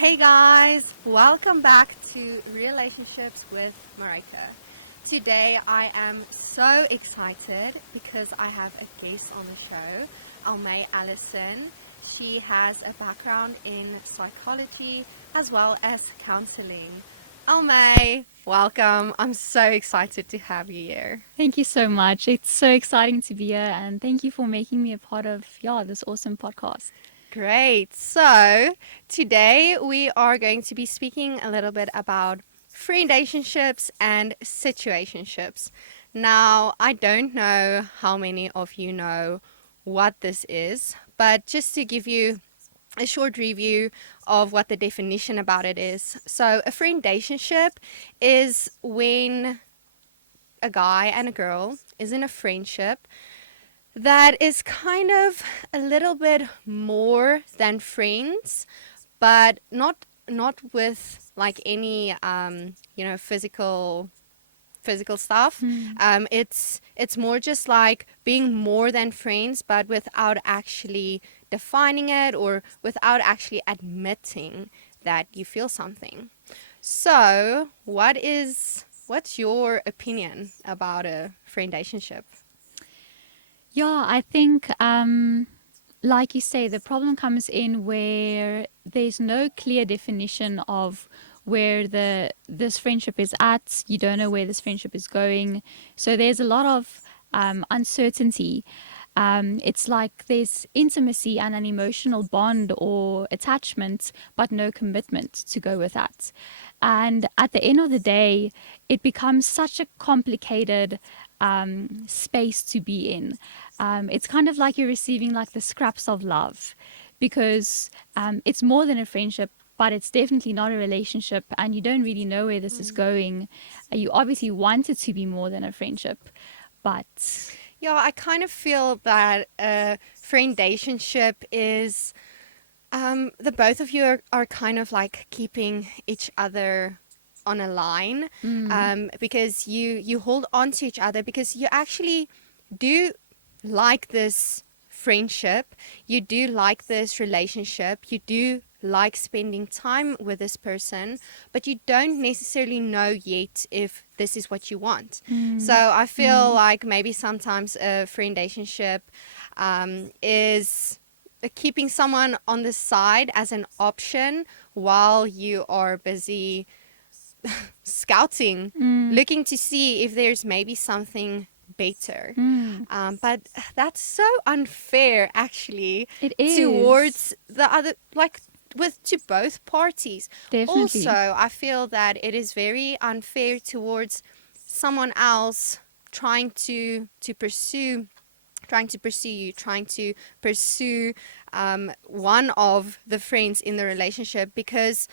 Hey guys, welcome back to Relationships with Marika. Today I am so excited because I have a guest on the show, Almay Allison. She has a background in psychology as well as counseling. Almay, welcome. I'm so excited to have you here. Thank you so much. It's so exciting to be here, and thank you for making me a part of this awesome podcast. Great. So, today we are going to be speaking a little bit about friendationships and situationships. Now, I don't know how many of you know what this is, but just to give you a short review of what the definition about it is. So, a friendationship is when a guy and a girl is in a friendship that is kind of a little bit more than friends, but not with like any physical stuff. It's more just like being more than friends, but without actually defining it or without actually admitting that you feel something. So, what's your opinion about a friendationship? Yeah, I think, like you say, the problem comes in where there's no clear definition of where this friendship is at. You don't know where this friendship is going, so there's a lot of uncertainty. It's like there's intimacy and an emotional bond or attachment, but no commitment to go with that. And at the end of the day, it becomes such a complicated space to be in. It's kind of like you're receiving like the scraps of love, because it's more than a friendship, but it's definitely not a relationship, and you don't really know where this is going. You obviously want it to be more than a friendship, but Yeah, I kind of feel that a friendationship is the both of you are kind of like keeping each other on a line, because you hold on to each other because you actually do like this friendship, you do like this relationship, you do like spending time with this person, but you don't necessarily know yet if this is what you want. So I feel like maybe sometimes a friendationship is keeping someone on the side as an option while you are busy scouting, looking to see if there's maybe something better. But that's so unfair, actually, it is towards the other, like to both parties. Also, definitely. I feel that it is very unfair towards someone else trying to pursue you, trying to pursue one of the friends in the relationship, because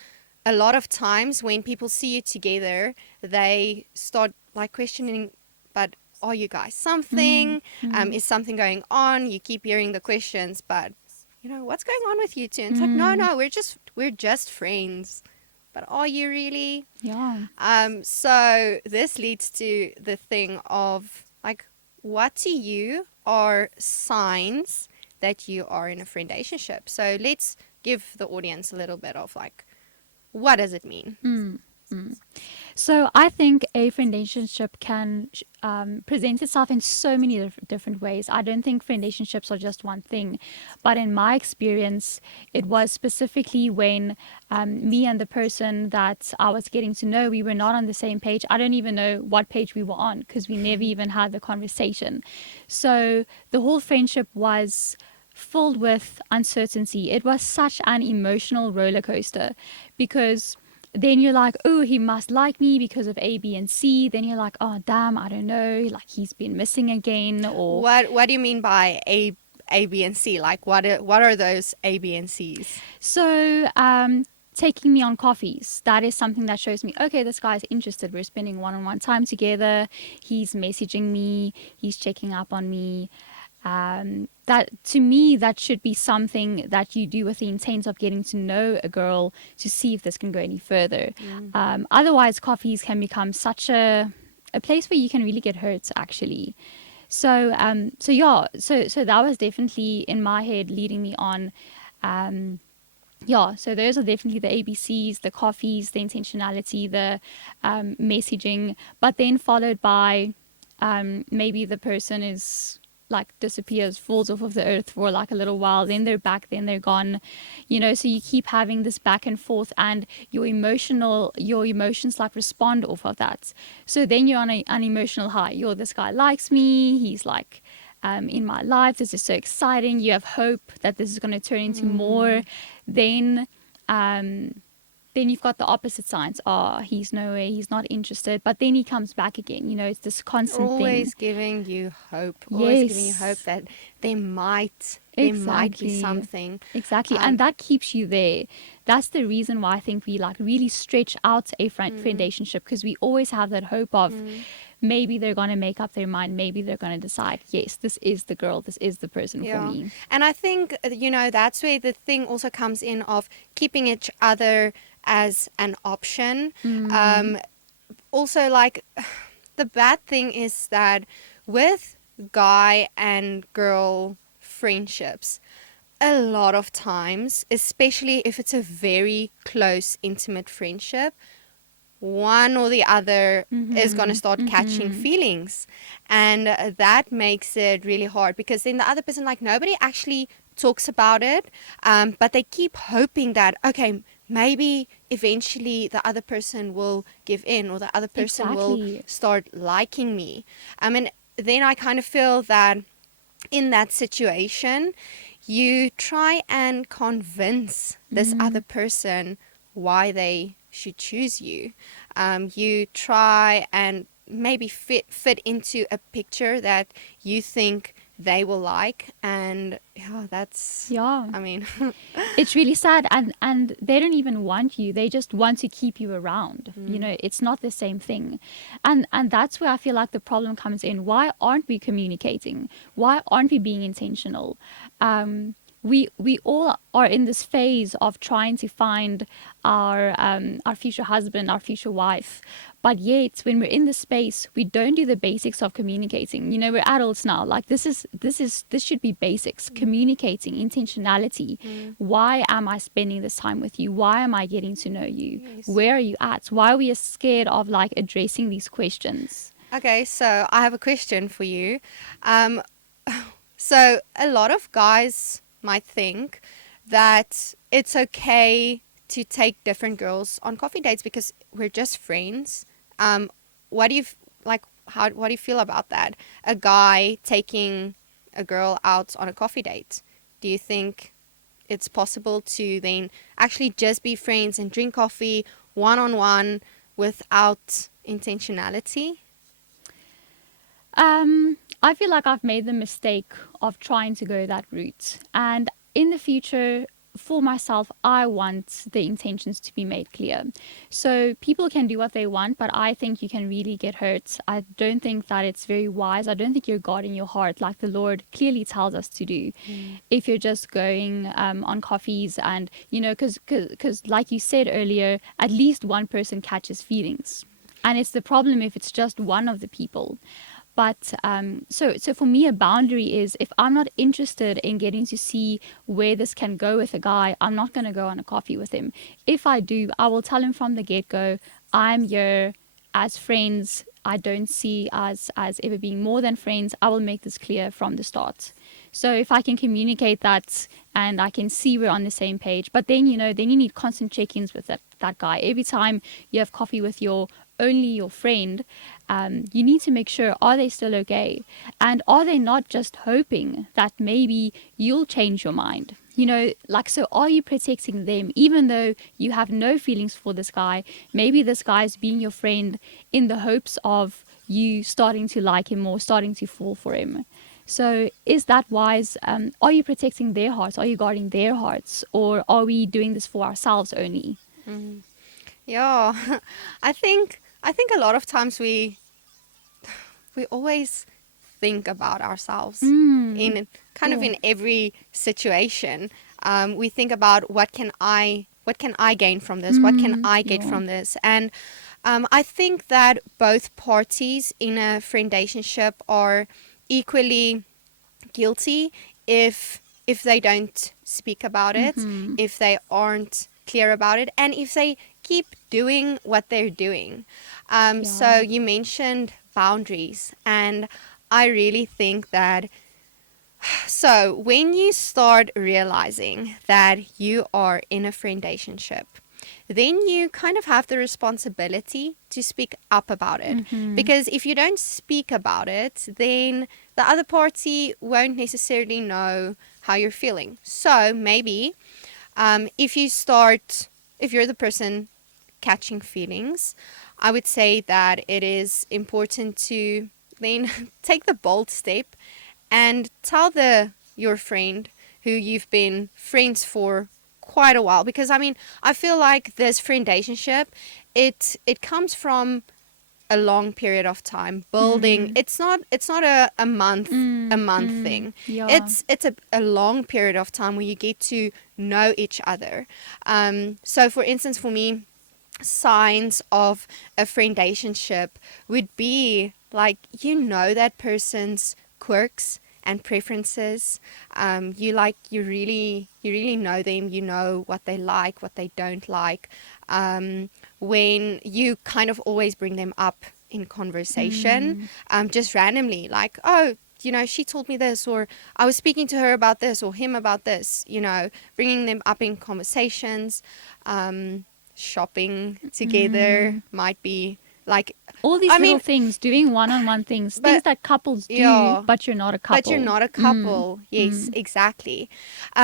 a lot of times when people see you together, they start like questioning, but are you guys something? Is something going on? You keep hearing the questions, but what's going on with you two? And it's like, no, we're just friends. But are you really? Yeah. So this leads to the thing of like, what to you are signs that you are in a friendationship? So let's give the audience a little bit of like, what does it mean? So I think a friendationship can present itself in so many different ways. I don't think friendationships are just one thing, but in my experience, it was specifically when me and the person that I was getting to know, we were not on the same page. I don't even know what page we were on because we never even had the conversation. So the whole friendship was filled with uncertainty. It was such an emotional roller coaster, because then you're like, oh, he must like me because of A, B, and C. Then you're like, oh, damn, I don't know, like he's been missing again. Or What do you mean by A, B, and C? Like, what are those A, B, and C's? so, taking me on coffees, that is something that shows me, okay, this guy's interested. We're spending one-on-one time together. He's messaging me. He's checking up on me. That, to me, that should be something that you do with the intent of getting to know a girl to see if this can go any further. Otherwise, coffees can become such a place where you can really get hurt, actually. So so that was definitely in my head leading me on. Yeah, so those are definitely the ABCs, the coffees, the intentionality, the messaging, but then followed by maybe the person is like disappears, falls off of the earth for like a little while, then they're back, then they're gone, you know, so you keep having this back and forth, and your emotions like respond off of that. So then you're on an emotional high. This guy likes me, he's like in my life, this is so exciting, you have hope that this is going to turn into more. Then then you've got the opposite signs. Oh, he's no way, he's not interested. But then he comes back again. You know, it's this constant thing. Always giving you hope. Always giving you hope Yes, that there might be exactly. something. Exactly. And Um, that keeps you there. That's the reason why I think we like really stretch out a mm, friendationship, because we always have that hope of mm, maybe they're going to make up their mind. Maybe they're going to decide, yes, this is the girl, this is the person for yeah. me. And I think, that's where the thing also comes in of keeping each other as an option. Mm, Um, Also, like, the bad thing is that with guy and girl friendships, a lot of times, especially if it's a very close, intimate friendship, one or the other is going to mm-hmm, start catching mm-hmm. feelings. And that makes it really hard, because then the other person, like, nobody actually talks about it, but they keep hoping that, okay, maybe eventually the other person will give in, or the other person will Exactly. start liking me. I mean, then I kind of feel that in that situation, you try and convince this Mm-hmm. other person why they should choose you. You try and maybe fit into a picture that you think they will like, and yeah, that's, Yeah. I mean, It's really sad, and they don't even want you, they just want to keep you around. You mm, know, it's not the same thing. And that's where I feel like the problem comes in. Why aren't we communicating? Why aren't we being intentional? We all are in this phase of trying to find our future husband, our future wife, but yet when we're in this space, we don't do the basics of communicating. You know, we're adults now. Like this should be basics: communicating, intentionality. mm, Why am I spending this time with you? Why am I getting to know you? yes. Where are you at? Why are we scared of like addressing these questions? Okay, so I have a question for you. Um, so a lot of guys might think that it's okay to take different girls on coffee dates because we're just friends. What do you like? How? What do you feel about that? A guy taking a girl out on a coffee date. Do you think it's possible to then actually just be friends and drink coffee one on one without intentionality? I feel like I've made the mistake of trying to go that route. And in the future, for myself, I want the intentions to be made clear. So people can do what they want, but I think you can really get hurt. I don't think that it's very wise. I don't think you're guarding your heart like the Lord clearly tells us to do. Mm. If you're just going on coffees and, you know, because like you said earlier, at least one person catches feelings. And it's the problem if it's just one of the people. But so for me, a boundary is if I'm not interested in getting to see where this can go with a guy, I'm not going to go on a coffee with him. If I do, I will tell him from the get go, I'm here as friends. I don't see us as ever being more than friends. I will make this clear from the start. So if I can communicate that and I can see we're on the same page, but then, you know, then you need constant check-ins with that guy. Every time you have coffee with only your friend, you need to make sure, are they still okay? And are they not just hoping that maybe you'll change your mind? You know, like, so are you protecting them even though you have no feelings for this guy? Maybe this guy is being your friend in the hopes of you starting to like him or starting to fall for him. So is that wise? Are you protecting their hearts? Are you guarding their hearts? Or are we doing this for ourselves only? Mm. Yeah, I think a lot of times we always think about ourselves Mm. in kind of Oh. in every situation. We think about what can I gain from this? What can Mm. I get Yeah. from this? And I think that both parties in a friendationship are equally guilty if if they don't speak about it, if they aren't clear about it, and if they keep doing what they're doing. So Yeah. you mentioned boundaries, and I really think that, so when you start realizing that you are in a friendationship, then you kind of have the responsibility to speak up about it. Because if you don't speak about it, then the other party won't necessarily know how you're feeling. So maybe if you're the person catching feelings, I would say that it is important to then take the bold step and tell your friend who you've been friends for quite a while. Because I mean, I feel like this friendationship, it comes from a long period of time building. It's not a month thing. Yeah. It's a long period of time where you get to know each other. So for instance, for me, signs of a friendationship would be like, that person's quirks and preferences. You really know them. You know what they like, what they don't like. When you kind of always bring them up in conversation, just randomly, like, oh, she told me this, or I was speaking to her about this, or him about this, bringing them up in conversations. Shopping together might be like, All these I little mean, things, doing one-on-one things, things but that couples do, yeah, but you're not a but you're couple. not a couple. Yes, exactly.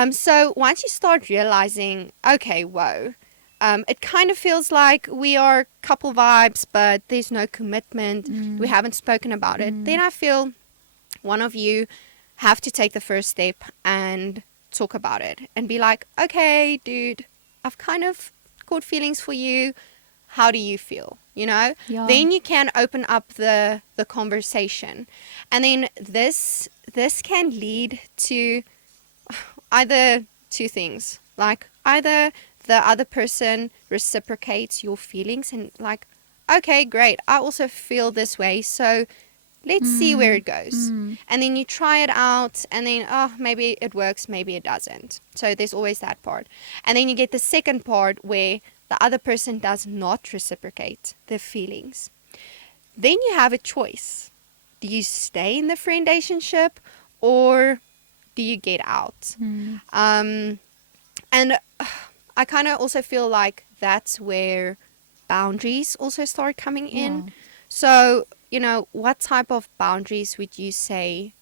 So once you start realizing, okay, whoa, it kind of feels like we are couple vibes, but there's no commitment. We haven't spoken about it. Then I feel one of you have to take the first step and talk about it and be like, okay, dude, I've kind of caught feelings for you. How do you feel? Yeah. Then you can open up the conversation, and then this can lead to either two things, like either the other person reciprocates your feelings and like, okay, great, I also feel this way, so let's see where it goes. And then you try it out, and then, oh, maybe it works, maybe it doesn't. So there's always that part. And then you get the second part where the other person does not reciprocate the feelings. Then you have a choice. Do you stay in the friendationship, or do you get out? Um, and I kind of also feel like that's where boundaries also start coming in. Yeah. So, what type of boundaries would you say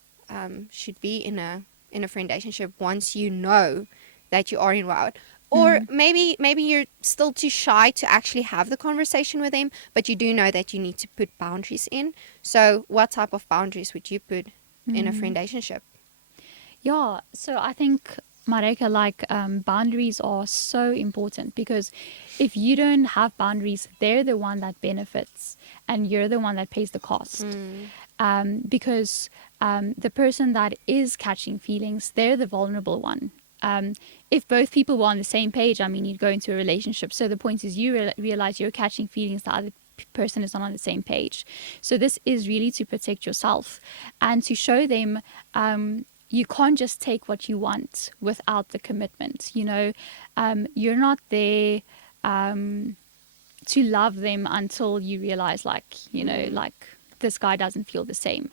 should be in a friendationship once you know that you are involved? Or maybe you're still too shy to actually have the conversation with them, but you do know that you need to put boundaries in. So, what type of boundaries would you put in a friendationship? Yeah, so I think, Mareka, like boundaries are so important, because if you don't have boundaries, they're the one that benefits and you're the one that pays the cost. Because the person that is catching feelings, they're the vulnerable one. If both people were on the same page, I mean, you'd go into a relationship. So the point is, you realize you're catching feelings, the other person is not on the same page. So this is really to protect yourself and to show them you can't just take what you want without the commitment. You're not there to love them until you realize, like, like, this guy doesn't feel the same.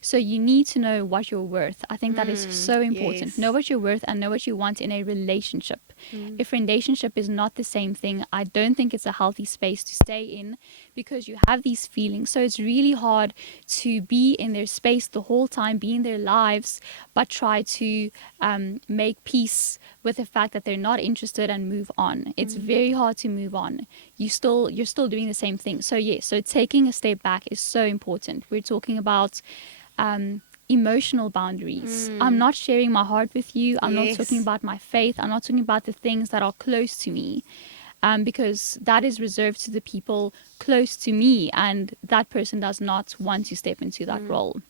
So you need to know what you're worth. I think that is so important. Know Yes. what you're worth and know what you want in a relationship. If relationship is not the same thing, I don't think it's a healthy space to stay in, because you have these feelings. So it's really hard to be in their space the whole time, be in their lives, but try to make peace with the fact that they're not interested and move on. It's very hard to move on. You're still doing the same thing. So yes, so taking a step back is so important. We're talking about emotional boundaries. I'm not sharing my heart with you. I'm not talking Yes. about my faith. I'm not talking about the things that are close to me. Because that is reserved to the people close to me, and that person does not want to step into that role.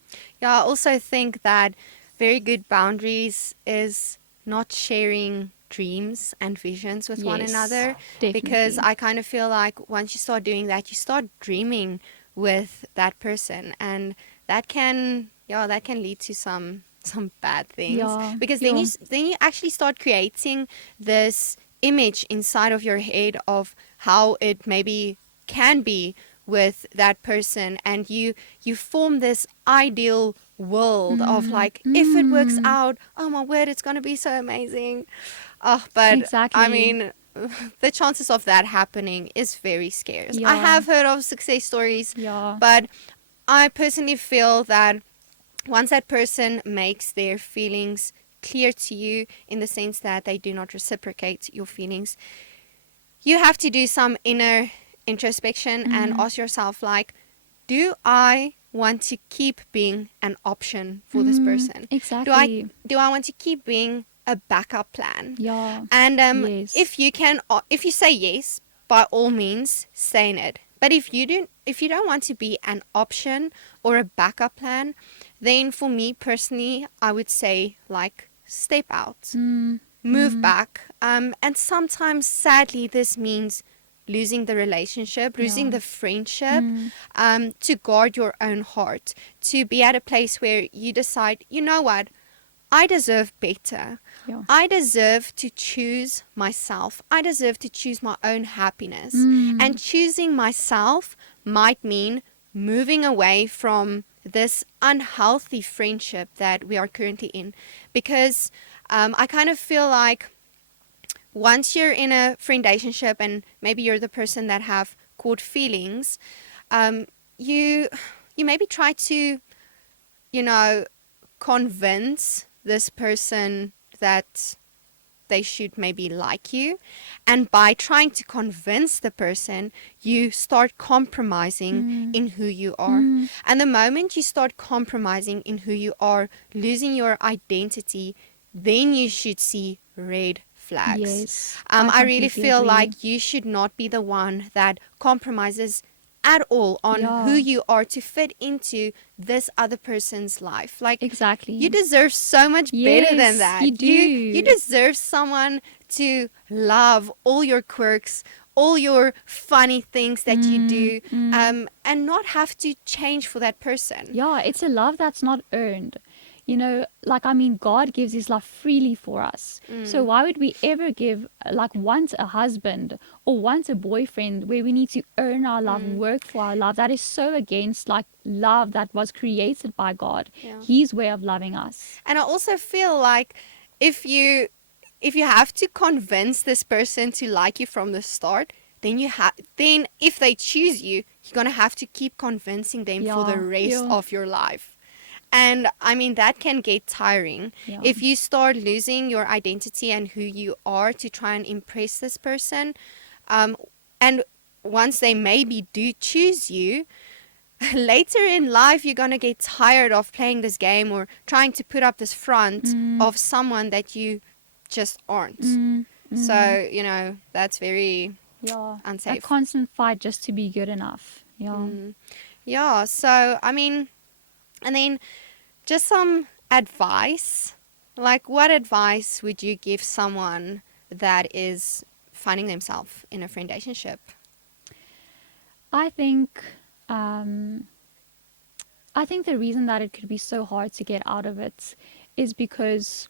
Yeah, I also think that very good boundaries is not sharing dreams and visions with one Yes, another, because definitely. I kind of feel like once you start doing that, you start dreaming with that person, and that can lead to some some bad things, Yeah. because Yeah. then you actually start creating this image inside of your head of how it maybe can be with that person, and you form this ideal world of Mm. like, if it works Mm. out, oh my word, it's going to be so amazing. Oh, but I Exactly. mean, the chances of that happening is very scarce. I Yeah. have heard of success stories, Yeah. but I personally feel that once that person makes their feelings clear to you, in the sense that they do not reciprocate your feelings, you have to do some inner introspection and Mm. ask yourself, like, do I want to keep being an option for this Mm. person? Do I Exactly. do I want to keep being a backup plan? Yeah. And Yes. if you can, if you say yes, by all means, stay in it. But if you don't want to be an option or a backup plan, then for me personally, I would say, like, step out, Mm. move Mm. back. And sometimes, sadly, this means losing the relationship, Yeah. losing the friendship, Mm. to guard your own heart, to be at a place where you decide, you know what, I deserve better. Yeah. I deserve to choose myself. I deserve to choose my own happiness. And Mm. choosing myself might mean moving away from this unhealthy friendship that we are currently in. Because I kind of feel like once you're in a friendationship and maybe you're the person that have caught feelings, um, you you maybe try to, you know, convince this person that they should maybe like you. And by trying to convince the person, you start compromising Mm. in who you are. Mm. And the moment you start compromising in who you are, losing your identity, then you should see red flags. Yes. I I really completely feel agree. like you should not be the one that compromises at all on who Yeah. you are to fit into this other person's life. Like, you Exactly. deserve so much better than Yes, you that. You do. deserve someone to love all your quirks, all your funny things that you Mm. do, Mm. and not have to change for that person. Yeah, it's a love that's not earned. You know, like, I mean, God gives his love freely for us. So Mm. why would we ever give, like, once a husband or once a boyfriend where we need to earn our love, Mm. work for our love? That is so against, like, love that was created by God, Yeah. his way of loving us. And I also feel like if you if you have to convince this person to like you from the start, then if they choose you, you're going to have to keep convincing them for the Yeah, rest yeah, of your life. And I mean, that can get tiring yeah. if you start losing your identity and who you are to try and impress this person. Um, and once they maybe do choose you, later in life, you're going to get tired of playing this game or trying to put up this front Mm. of someone that you just aren't. Mm. Mm. So, that's very Yeah, a unsafe. constant fight just to be good enough. Yeah. Mm. Yeah, so, I mean, and then just some advice. Like, what advice would you give someone that is finding themselves in a friendationship? I think um, I think the reason that it could be so hard to get out of it is because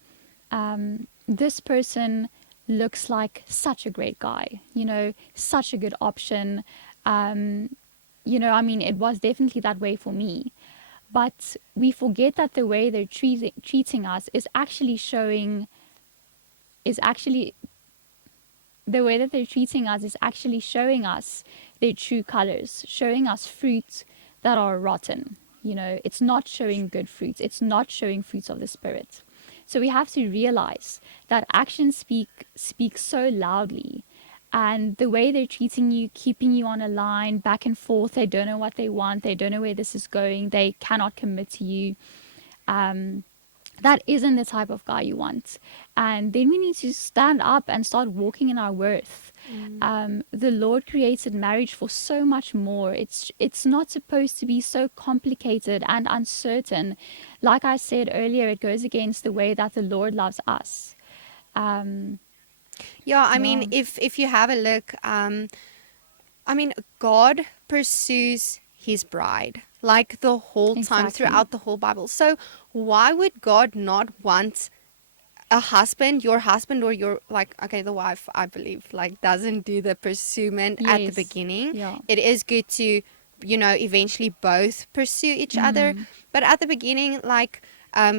this person looks like such a great guy, you know, such a good option. Um, you know, I mean, it was definitely that way for me. But we forget that the way they're treating us is actually the way that they're treating us is actually showing us their true colors, showing us fruits that are rotten. You know, it's not showing good fruits, it's not showing fruits of the Spirit. So we have to realize that actions speak so loudly. And the way they're treating you, keeping you on a line, back and forth, they don't know what they want, they don't know where this is going, they cannot commit to you. Um, that isn't the type of guy you want. And then we need to stand up and start walking in our worth. Mm. The Lord created marriage for so much more. It's not supposed to be so complicated and uncertain. Like I said earlier, it goes against the way that the Lord loves us. Um, Yeah, I mean, yeah, if you have a look, I mean, God pursues his bride like the whole time exactly. throughout the whole Bible. So why would God not want a husband, your husband, or your, like, okay, the wife, I believe, like, doesn't do the pursuit at the Yes. beginning. Yeah. It is good to, eventually both pursue each other. But at the beginning, like,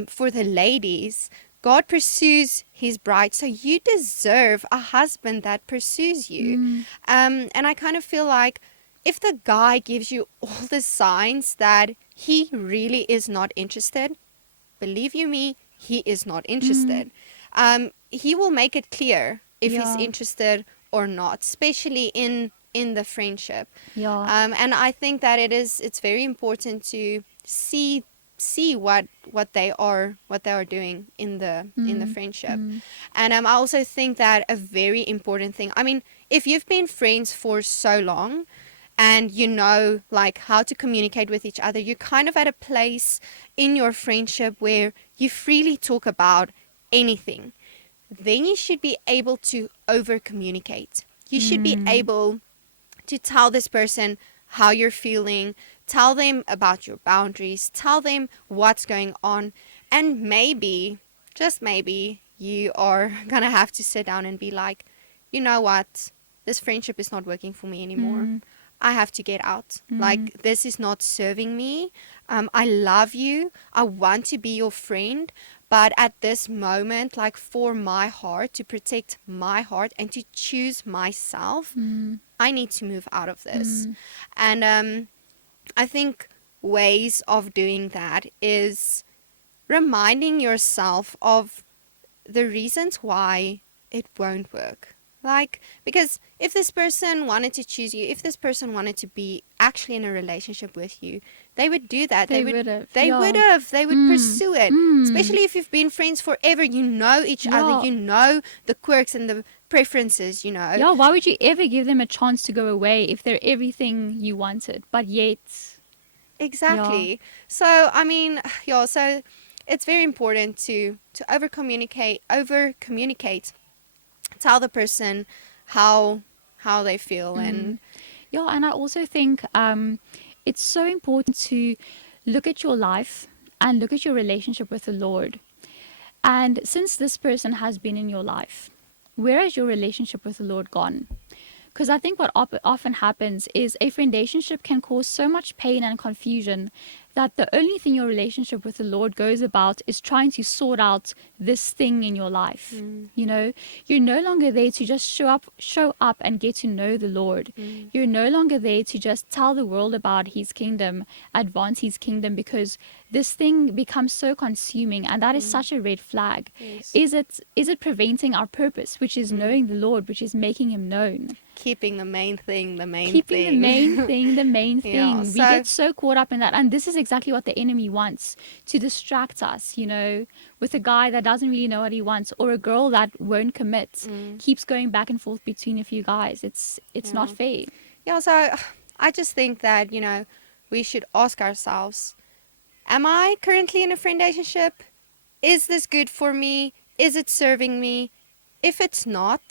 for the ladies, God pursues his bride. So you deserve a husband that pursues you. And I kind of feel like if the guy gives you all the signs that he really is not interested, believe you me, he is not interested. He will make it clear if he's Yeah. interested or not, especially in the friendship. Yeah. And I think that it's very important to see what they are doing in the friendship. And I also think that a very important thing, I mean, if you've been friends for so long and you know, like, how to communicate with each other, you're kind of at a place in your friendship where you freely talk about anything, then you should be able to over communicate. You should be able to tell this person how you're feeling, tell them about your boundaries, tell them what's going on, and maybe, just maybe, you are gonna have to sit down and be like, you know what, this friendship is not working for me anymore. I have to get out. Like, this is not serving me. I love you. I want to be your friend. But at this moment, like, for my heart, to protect my heart and to choose myself, I need to move out of this. And I think ways of doing that is reminding yourself of the reasons why it won't work. Like, because if this person wanted to choose you, if this person wanted to be actually in a relationship with you, they would do that. They would have. They Yeah. would have. They would pursue it. Especially if you've been friends forever, you know each other, Yeah. you know the quirks and the preferences, you know. Yeah, why would you ever give them a chance to go away if they're everything you wanted? But yet, Exactly. So, I mean, yeah, so it's very important to over communicate, tell the person how they feel. And yeah, and I also think it's so important to look at your life and look at your relationship with the Lord. And since this person has been in your life, where has your relationship with the Lord gone? Because I think what often happens is a friendationship can cause so much pain and confusion that the only thing your relationship with the Lord goes about is trying to sort out this thing in your life. You know, you're no longer there to just show up and get to know the Lord. You're no longer there to just tell the world about his kingdom, advance his kingdom, because this thing becomes so consuming, and that is such a red flag. Yes. Is it preventing our purpose, which is knowing the Lord, which is making him known? keeping the main thing the main Keeping thing. the main thing the main thing. Yeah, We so- get so caught up in that, and this is exactly what the enemy wants, to distract us, you know, with a guy that doesn't really know what he wants, or a girl that won't commit, keeps going back and forth between a few guys. It's not Yeah. fair. Yeah, so I just think that, we should ask ourselves, am I currently in a friendationship? Is this good for me? Is it serving me? If it's not,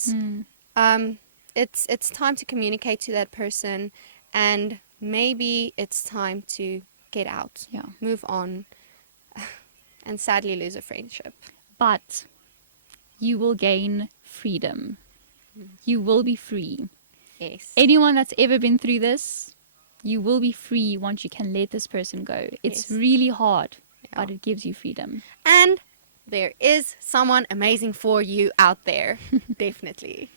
it's time to communicate to that person, and maybe it's time to get out, Yeah. move on, and sadly lose a friendship. But you will gain freedom. You will be free. Yes. Anyone that's ever been through this, you will be free once you can let this person go. It's Yes. really hard, Yeah. but it gives you freedom. And there is someone amazing for you out there. Definitely.